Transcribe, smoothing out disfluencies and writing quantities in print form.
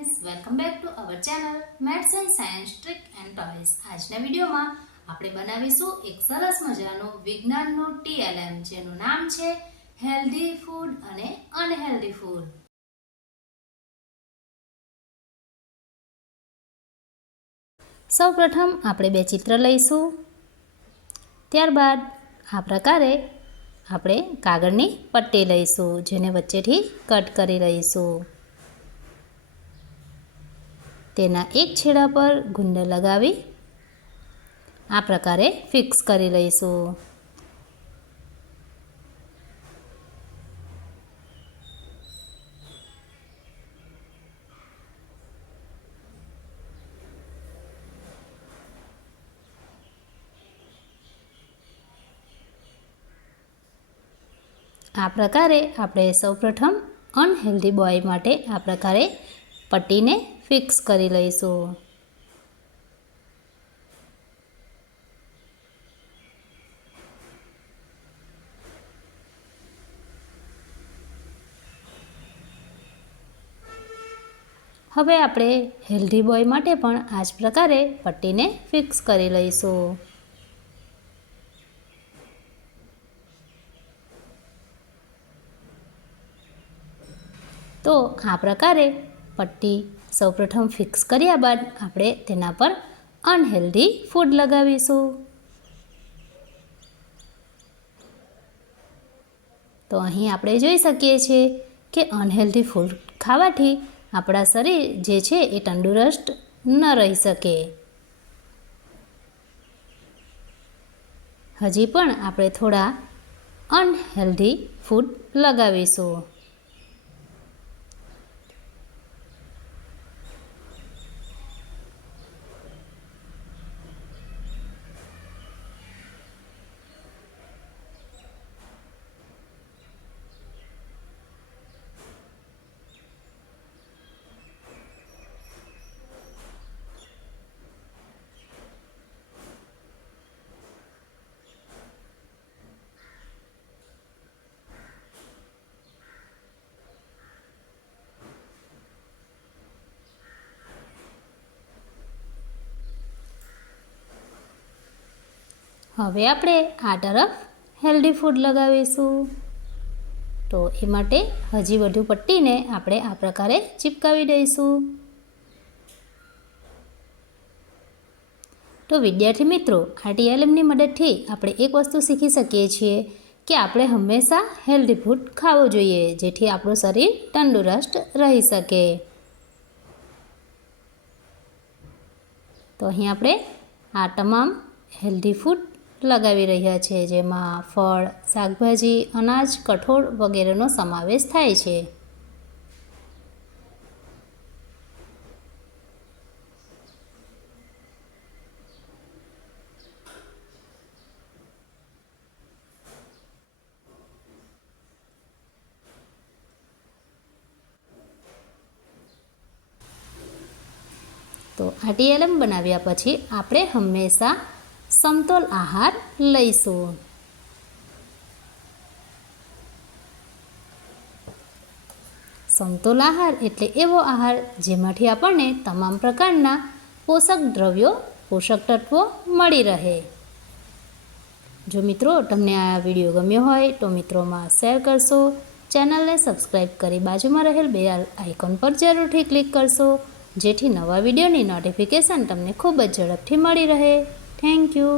Friends, welcome back to our channel maths and science trick and toys. આજના વિડિયોમાં આપણે બનાવીશું એક સરસ મજાનો વિજ્ઞાનનો TLM જેનું નામ છે હેલ્ધી ફૂડ અને અનહેલ્ધી ફૂડ। સૌપ્રથમ આપણે બે ચિત્ર લઈશું, ત્યારબાદ આ પ્રકારે આપણે કાગળની પટ્ટી લઈશું જેને વચ્ચેથી કટ કરી લઈશું। તેના એક છેડા પર ગુંદર લગાવી આ પ્રકારે ફિક્સ કરી લઈશું। આ પ્રકારે આપણે સૌપ્રથમ અનહેલ્ધી બોય માટે આ પ્રકારે પટ્ટીને ફિક્સ કરી લઈશું। હવે આપણે હેલ્ધી બોય માટે પણ આ જ પ્રકારે પટ્ટીને ફિક્સ કરી લઈશું। તો આ પ્રકારે પટ્ટી સૌપ્રથમ ફિક્સ કર્યા બાદ આપણે તેના પર અનહેલ્ધી ફૂડ લગાવીશું। તો અહીં આપણે જોઈ શકીએ છીએ કે અનહેલ્ધી ફૂડ ખાવાથી આપણા શરીર જે છે એ તંદુરસ્ત ન રહી શકે। હજી પણ આપણે થોડા અનહેલ્ધી ફૂડ લગાવીશું। હવે આપણે આ તરફ હેલ્ધી ફૂડ લગાવીશું। તો એ માટે હજી વધુ પટ્ટીને આપણે આ પ્રકારે ચિપકાવી દઈશું। તો વિદ્યાર્થી મિત્રો, આ TLMની મદદથી આપણે એક વસ્તુ શીખી શકીએ છીએ કે આપણે હંમેશા હેલ્ધી ફૂડ ખાવું જોઈએ જેથી આપણું શરીર તંદુરસ્ત રહી શકે। તો અહીં આપણે આ તમામ હેલ્ધી ફૂડ લગાવી રહ્યા છે જેમાં ફળ, શાકભાજી, અનાજ, કઠોળ વગેરેનો સમાવેશ થાય છે। તો આ TLM બનાવ્યા પછી આપણે હંમેશા સમતોલ આહાર લઈશું। સમતોલ આહાર એટલે એવો આહાર જેમાંથી આપણને તમામ પ્રકારના પોષક દ્રવ્યો, પોષક તત્વો મળી રહે। જો મિત્રો તમને આ વિડીયો ગમ્યો હોય તો મિત્રોમાં શેર કરશો, ચેનલને સબસ્ક્રાઈબ કરી બાજુમાં રહેલ બેલ આઇકોન પર જરૂરથી ક્લિક કરશો જેથી નવા વિડીયોની નોટિફિકેશન તમને ખૂબ જ ઝડપથી મળી રહે। Thank you.